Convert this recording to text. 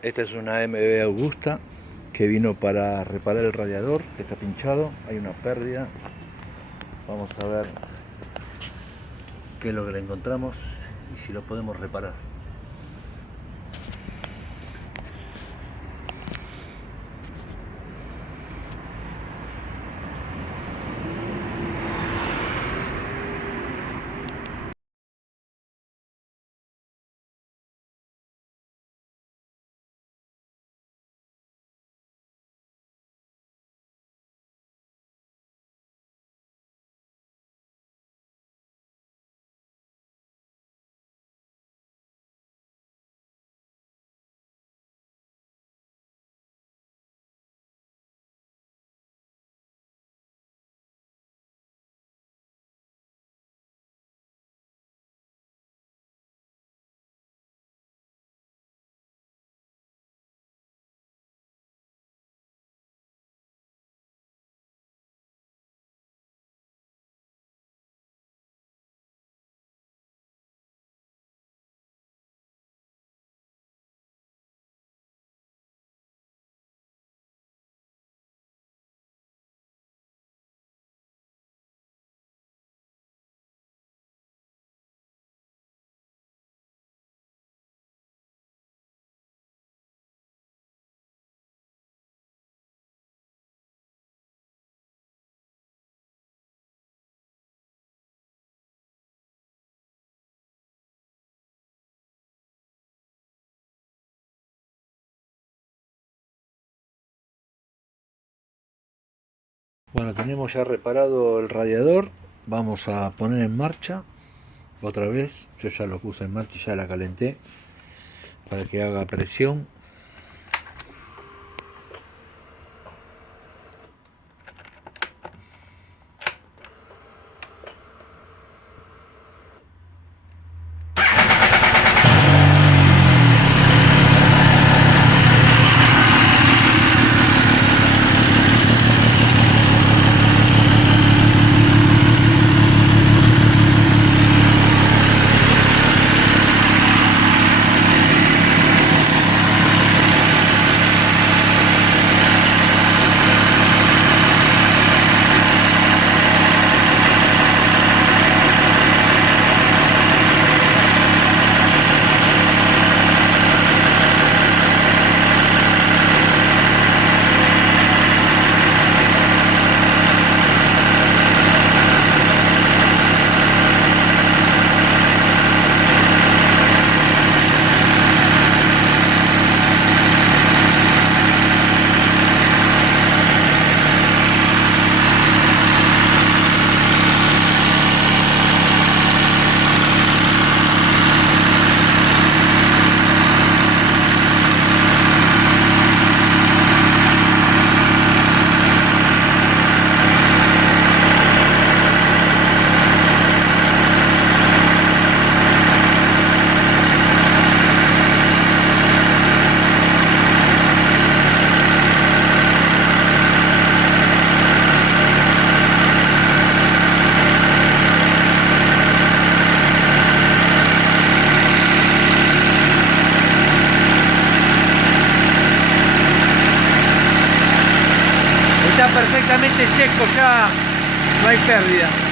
Esta es una MB Augusta que vino para reparar el radiador que está pinchado. Hay una pérdida. Vamos a ver qué es lo que le encontramos y si lo podemos reparar. Bueno, tenemos ya reparado el radiador. Vamos a poner en marcha otra vez. Yo ya lo puse en marcha y ya la calenté para que haga presión. Está perfectamente seco, ya no hay pérdida.